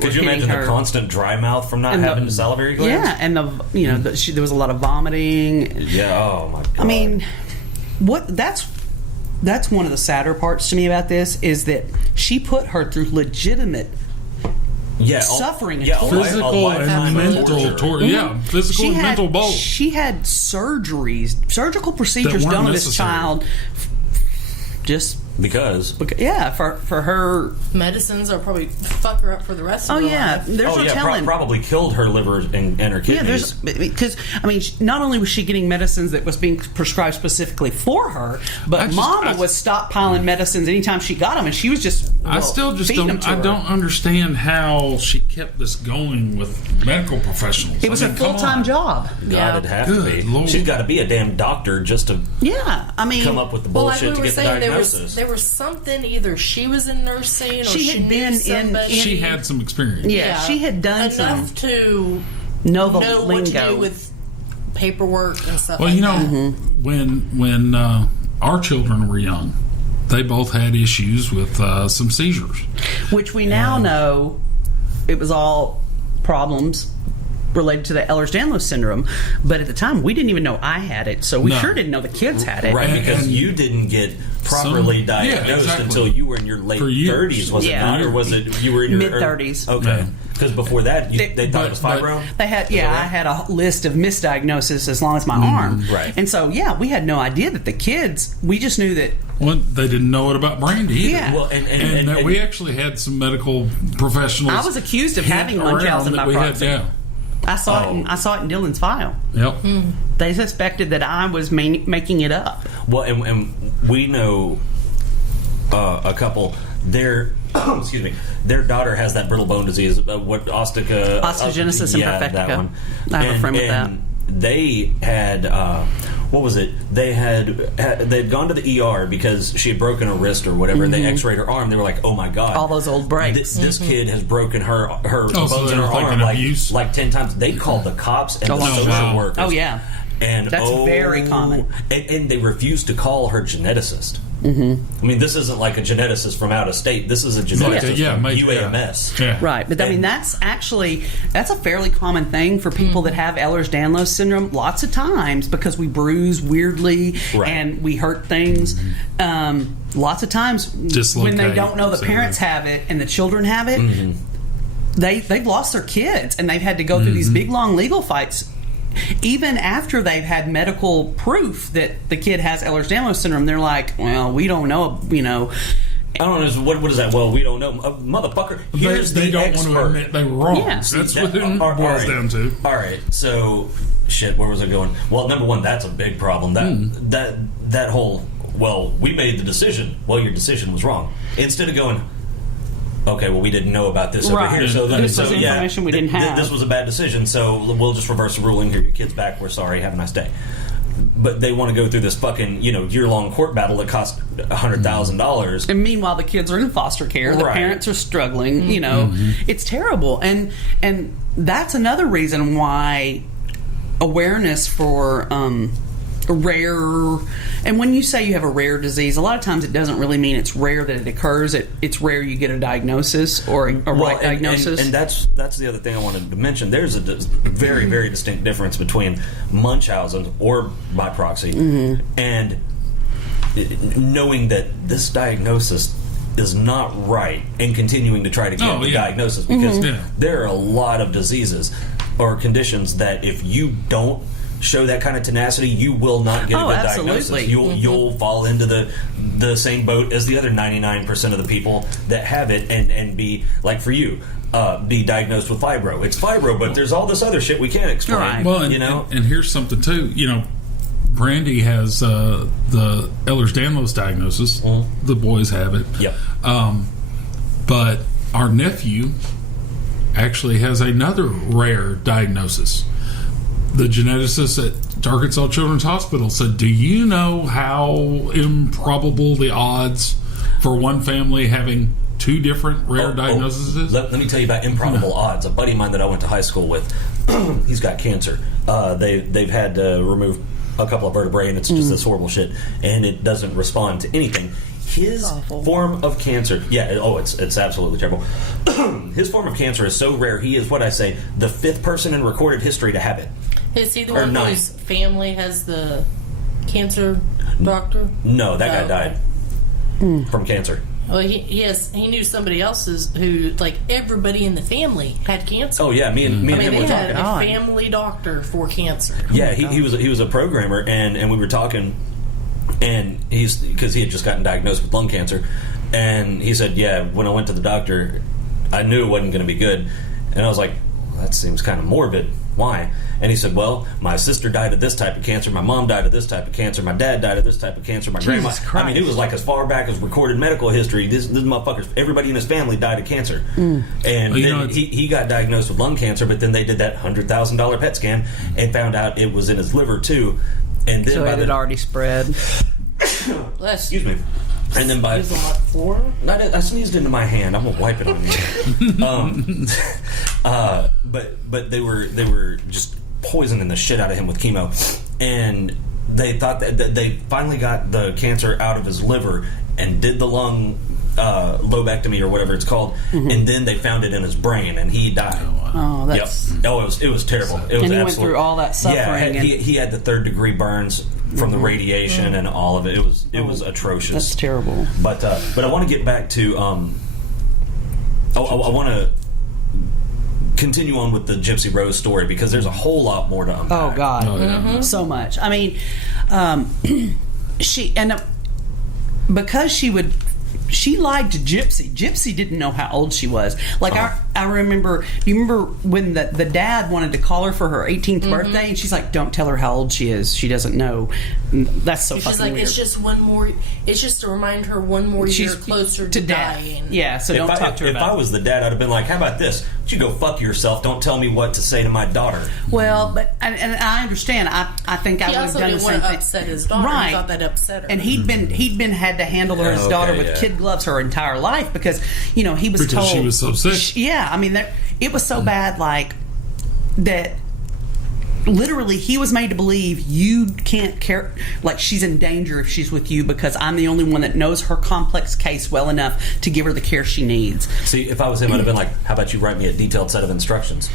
Could you imagine the constant dry mouth from not having the salivary glands? Yeah, and there was a lot of vomiting. Yeah. Oh my God. I mean, that's one of the sadder parts to me about this is that she put her through legitimate suffering and torture. Physical and mental torture. Yeah, physical and mental both. She had surgical procedures done on this child just because for her medicines are probably fuck her up for the rest of her life. There's no telling. Probably killed her liver and her kidneys. Because not only was she getting medicines that was being prescribed specifically for her, but Mama was stockpiling medicines anytime she got them, and she was just don't understand how she kept this going with medical professionals. It was a full-time job. God, it'd have to be. Lord. She's got to be a damn doctor just to come up with the bullshit to get the diagnosis. There was something, either she was in nursing or she had been she had some experience. Yeah, she had done enough to know the lingo. What to do with paperwork and stuff. Well, when our children were young, they both had issues with some seizures, which we now know it was all problems related to the Ehlers-Danlos syndrome, but at the time we didn't even know I had it, so we sure didn't know the kids had it. Right, because you didn't get properly diagnosed until you were in your late 30s, was it not? Or was it you were in your mid-30s? Okay. Because before that, they thought it was fibro? They had, I had a list of misdiagnoses as long as my arm. Right. And so, we had no idea that the kids, we just knew that. Well, they didn't know it about Brandy either. Yeah. Well, and we actually had some medical professionals. I was accused of having Munchausen by proxy. I saw it in Dylan's file. Yep. They suspected that I was making it up. Well, and we know a couple. Their daughter has that brittle bone disease. Osteogenesis imperfecta. That one. I have a friend with that. They had what was it? They'd gone to the ER because she had broken her wrist or whatever. They X-rayed her arm. They were like, "Oh my God, all those old breaks. This kid has broken her bones in her arm like 10 times." They called the cops and the social workers. Oh yeah, and that's very common. And they refused to call her geneticist. I mean, this isn't like a geneticist from out of state. This is a geneticist from UAMS. Yeah. Right, but I mean, that's a fairly common thing for people that have Ehlers-Danlos syndrome. Lots of times, because we bruise weirdly and we hurt things. Lots of times, when they don't know the parents have it and the children have it, they've lost their kids and they've had to go through these big long legal fights. Even after they've had medical proof that the kid has Ehlers-Danlos syndrome, they're like, well, we don't know, I don't know. What is that? Well, we don't know. Motherfucker, here's they the don't expert. want to admit they were wrong. Yeah. That's what it boils down to. All right, so, shit, where was I going? Well, number one, that's a big problem. That whole, well, we made the decision. Well, your decision was wrong. Instead of going, okay, well, we didn't know about this over here. So this was information we didn't have. This was a bad decision, so we'll just reverse the ruling. Give your kids back. We're sorry. Have a nice day. But they want to go through this fucking year-long court battle that costs $100,000. And meanwhile, the kids are in foster care. The parents are struggling. It's terrible. And that's another reason why awareness for rare, and when you say you have a rare disease, a lot of times it doesn't really mean it's rare that it occurs. It's rare you get a diagnosis or a right diagnosis. And that's the other thing I wanted to mention. There's a very, very distinct difference between Munchausen or by proxy and knowing that this diagnosis is not right and continuing to try to get the diagnosis, because there are a lot of diseases or conditions that if you don't show that kind of tenacity, you will not get a good diagnosis. You'll fall into the same boat as the other 99% of the people that have it and be, like for you, be diagnosed with fibro. It's fibro, but there's all this other shit we can't explain. Right. Well, and here's something too. Brandy has the Ehlers-Danlos diagnosis. The boys have it. Yep. But our nephew actually has another rare diagnosis. The geneticist at Arkansas Children's Hospital said, do you know how improbable the odds for one family having two different rare diagnoses is? Let me tell you about improbable odds. A buddy of mine that I went to high school with, he's got cancer. They've had to remove a couple of vertebrae, and it's just this horrible shit, and it doesn't respond to anything. his form of cancer, it's absolutely terrible. His form of cancer is so rare. He is, what I say, the 5th person in recorded history to have it. Is he the one whose family has the cancer doctor? No, that guy died from cancer. Well, he knew somebody else's who, like, everybody in the family had cancer. Oh yeah, me and him they were had talking. a family doctor for cancer. Yeah, he was a programmer, and we were talking, and because he had just gotten diagnosed with lung cancer, and he said, yeah, when I went to the doctor, I knew it wasn't going to be good, and I was like, well, that seems kind of morbid. Why? And he said, well, my sister died of this type of cancer, my mom died of this type of cancer, my dad died of this type of cancer, my grandma. I mean, it was like as far back as recorded medical history. This motherfucker, everybody in his family died of cancer. And then he got diagnosed with lung cancer, but then they did that $100,000 PET scan and found out it was in his liver too. And then so it had already spread. Excuse me. And then I sneezed into my hand. I'm gonna wipe it on you. But they were just poisoning the shit out of him with chemo, and they thought that they finally got the cancer out of his liver and did the lung lobectomy or whatever it's called, and then they found it in his brain, and he died. Oh, that's it was terrible. It was and he went through all that suffering. Yeah, he had the 3rd-degree burns from the radiation and all of it. It was atrocious. That's terrible. But I want to get back to I want to continue on with the Gypsy Rose story because there's a whole lot more to unpack. Oh God, so much. I mean, because she lied to Gypsy. Gypsy didn't know how old she was. Like I remember. Do you remember when the dad wanted to call her for her 18th birthday, and she's like, "Don't tell her how old she is. She doesn't know." That's so fucking weird. It's just one more. It's just to remind her one more year closer to dying. Yeah. So don't talk to her. If I was the dad, I'd have been like, "How about this? You go fuck yourself. Don't tell me what to say to my daughter." Well, but and I understand. I think I would have done the same thing. He also didn't want to upset his daughter. Right. He thought that upset her. And he'd been had to handle his daughter with kid gloves her entire life because he was told she was so sick. I mean it was so bad, like that. Literally, he was made to believe you can't care. Like she's in danger if she's with you because I'm the only one that knows her complex case well enough to give her the care she needs. See, if I was him, I'd have been like, "How about you write me a detailed set of instructions?"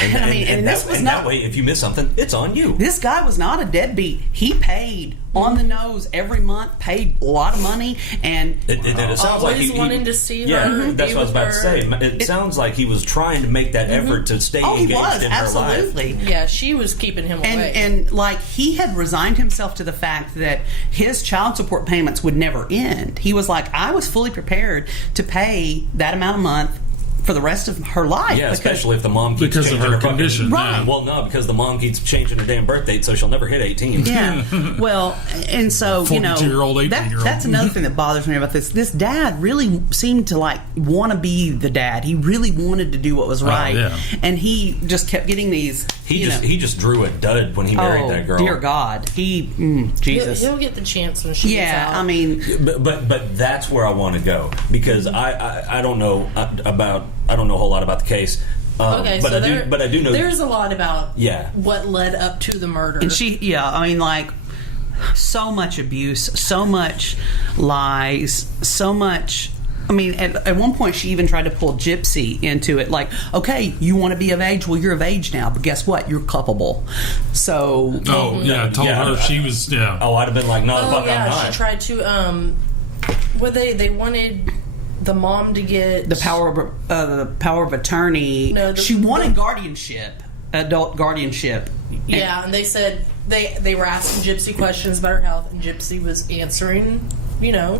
And that way, if you miss something, it's on you. This guy was not a deadbeat. He paid on the nose every month, paid a lot of money, and it sounds like he wanting to see her. Yeah, that's what I was about to say. It sounds like he was trying to make that effort to stay engaged in her life. Absolutely. Yeah, she was keeping him away. And like he had resigned himself to the fact that his child support payments would never end. He was like, I was fully prepared to pay that amount a month for the rest of her life. Yeah, especially if the mom keeps because changing of her condition. Right. Well, no, because the mom keeps changing her damn birth date, so she'll never hit 18. Yeah. Well, and so 42-year-old, 18-year-old. That's another thing that bothers me about this. This dad really seemed to like want to be the dad. He really wanted to do what was right, and he just kept getting these. He just drew a dud when he married that girl. Dear God, Jesus. He'll get the chance when she gets out. I mean, but that's where I want to go because I don't know I don't know a whole lot about the case. Okay, but I do know there's a lot about what led up to the murder. And I mean, like, so much abuse, so much lies, so much. I mean, at one point she even tried to pull Gypsy into it. Like, okay, you want to be of age? Well, you're of age now, but guess what? You're culpable. So, told her she was. Yeah. Oh, I'd have been like, no, the fuck, I'm not. She tried to. They wanted the mom to get the power of attorney. No, she wanted guardianship, adult guardianship. Yeah, and they said they were asking Gypsy questions about her health, and Gypsy was answering,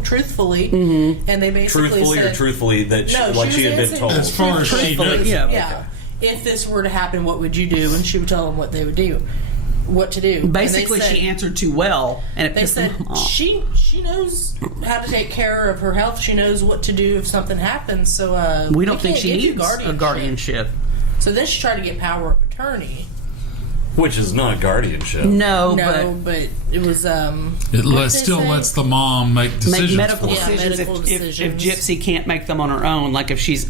truthfully. Mm-hmm. And they basically said, truthfully that she had been told. As far as she knows. Yeah. If this were to happen, what would you do? And she would tell them what they would do. What to do. Basically, she answered too well, and it pissed them off. She knows how to take care of her health. She knows what to do if something happens. So we don't think she needs a guardianship. So then she tried to get power of attorney, which is not guardianship. No, but it was. It still lets the mom make decisions. Make medical decisions if Gypsy can't make them on her own. Like if she's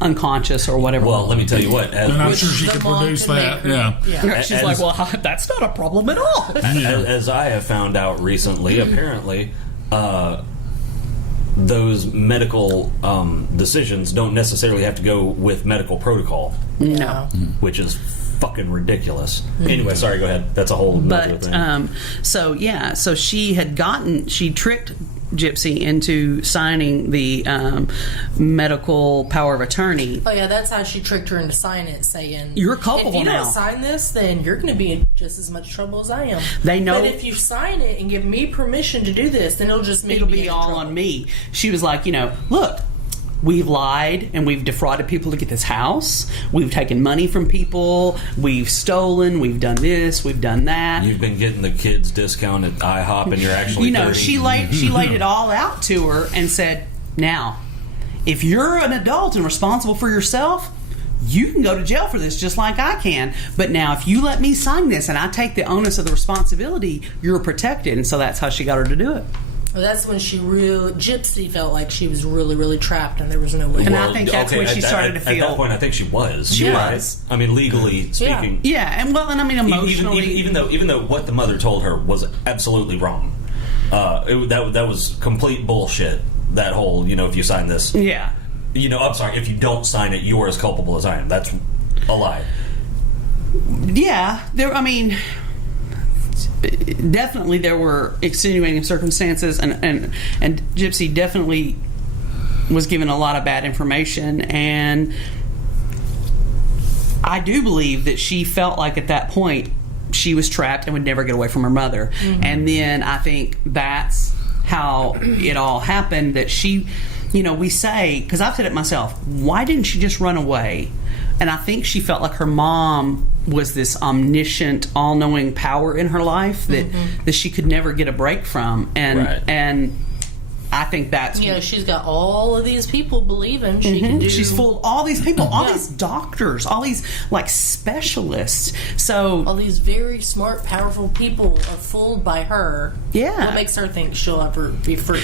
unconscious or whatever. Well, let me tell you what. And I'm sure she the could mom produce can that. make her- Yeah. She's like, well, that's not a problem at all. As I have found out recently, apparently, those medical decisions don't necessarily have to go with medical protocol, No. which is fucking ridiculous. Anyway, sorry, go ahead. That's a whole nother But thing. so she tricked Gypsy into signing the medical power of attorney. Oh yeah, that's how she tricked her into signing it, saying You're culpable if you now. don't sign this, then you're going to be in just as much trouble as I am. They know- But if you sign it and give me permission to do this, then it'll just make It'll me be into all trouble. on me. She was like, look, we've lied and we've defrauded people to get this house. We've taken money from people. We've stolen. We've done this. We've done that. You've been getting the kids discount at IHOP, and you're actually 30. She laid it all out to her and said, now, if you're an adult and responsible for yourself, you can go to jail for this just like I can. But now, if you let me sign this and I take the onus of the responsibility, you're protected. And so that's how she got her to do it. Well, that's when Gypsy felt like she was really, really trapped, and there was no way. And I think that's when she started to At feel. that point, I think she was. She right? was. I mean, legally speaking. Yeah, and I mean, emotionally. Even though what the mother told her was absolutely wrong, that was complete bullshit. That whole, if you sign this, Yeah. I'm sorry, if you don't sign it, you're as culpable as I am. That's a lie. Yeah, definitely there were extenuating circumstances, and Gypsy definitely was given a lot of bad information, and I do believe that she felt like at that point she was trapped and would never get away from her mother. Mm-hmm. And then I think that's how it all happened, that she, we say, because I've said it myself, why didn't she just run away? And I think she felt like her mom was this omniscient, all-knowing power in her life that she could never get a break from. And I think that's... she's got all of these people believing she can do... She's full of all these people, all these doctors, all these, specialists. So... all these very smart, powerful people are fooled by her. Yeah. What makes her think she'll ever be free?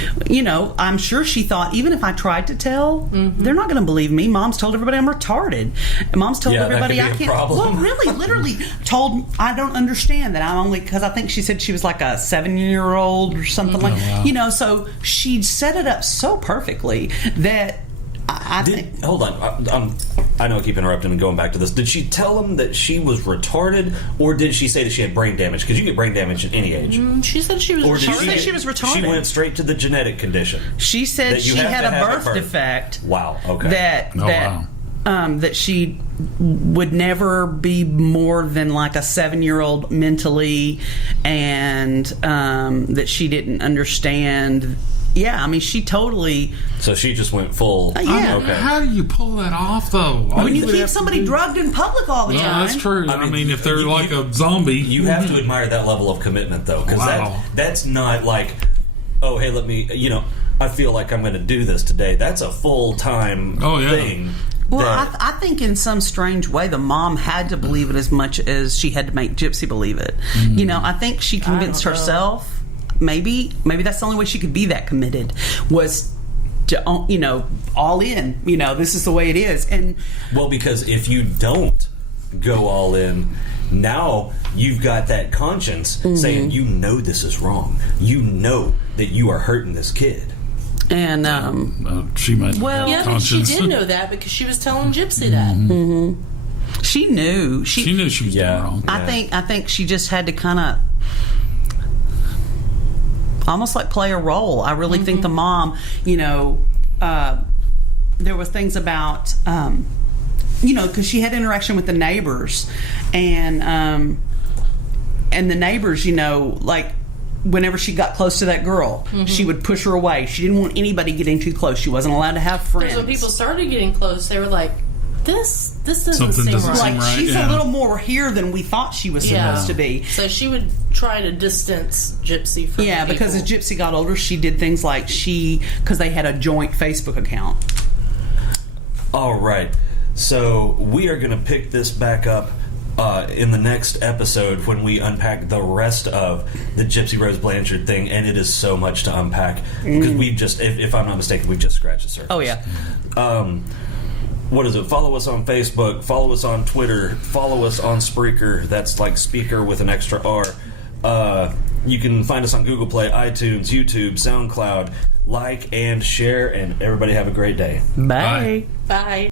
I'm sure she thought, even if I tried to tell, they're not going to believe me. Mom's told everybody I'm retarded. Mom's told everybody that could I be a can't... problem. Well, really, literally told I don't understand that I'm only... Because I think she said she was like a 7-year-old or something wow. So she set it up so perfectly that I think... Hold on. I know I keep interrupting and going back to this. Did she tell him that she was retarded, or did she say that she had brain damage? Because you get brain damage at any age. She said she was Or did retarded. she was retarded. She went straight to the genetic condition. She said That you she have had to a have birth defect. Wow. Okay. That she would never be more than like a 7-year-old mentally, and that she didn't understand. Yeah, I mean, she totally... So she just went full... yeah. Okay. How do you pull that off, though? When you keep somebody drugged in public all the No, time... that's true. I I mean, mean, if they're like a zombie... You have to admire that level of commitment, though, because Wow. that's not like, oh, hey, let me, I feel like I'm going to do this today. That's a full-time thing. Well, I think in some strange way the mom had to believe it as much as she had to make Gypsy believe it. I think she convinced herself... Maybe that's the only way she could be that committed, was to, all in. This is the way it is. And well, because if you don't go all in, now you've got that conscience saying, this is wrong. You know that you are hurting this kid. And she might. Well, yeah, but she did know that because she was telling Gypsy that. she knew. She knew she was doing wrong. I think she just had to kind of almost like play a role. I really think the mom, there were things about, because she had interaction with the neighbors, and the neighbors, whenever she got close to that girl, she would push her away. She didn't want anybody getting too close. She wasn't allowed to have friends. Because when people started getting close, they were like, this doesn't Something seem doesn't right. seem like, right, she's a little more here than we thought she was supposed to be. So she would try to distance Gypsy from the Because as people. Gypsy got older, she did things like because they had a joint Facebook account. All right. So we are going to pick this back up in the next episode when we unpack the rest of the Gypsy Rose Blanchard thing, and it is so much to unpack because we've just, if I'm not mistaken, we've just scratched the surface. Oh, yeah. what is it? Follow us on Facebook. Follow us on Twitter. Follow us on Spreaker. That's like speaker with an extra R. You can find us on Google Play, iTunes, YouTube, SoundCloud. Like and share, and everybody have a great day. Bye. Bye.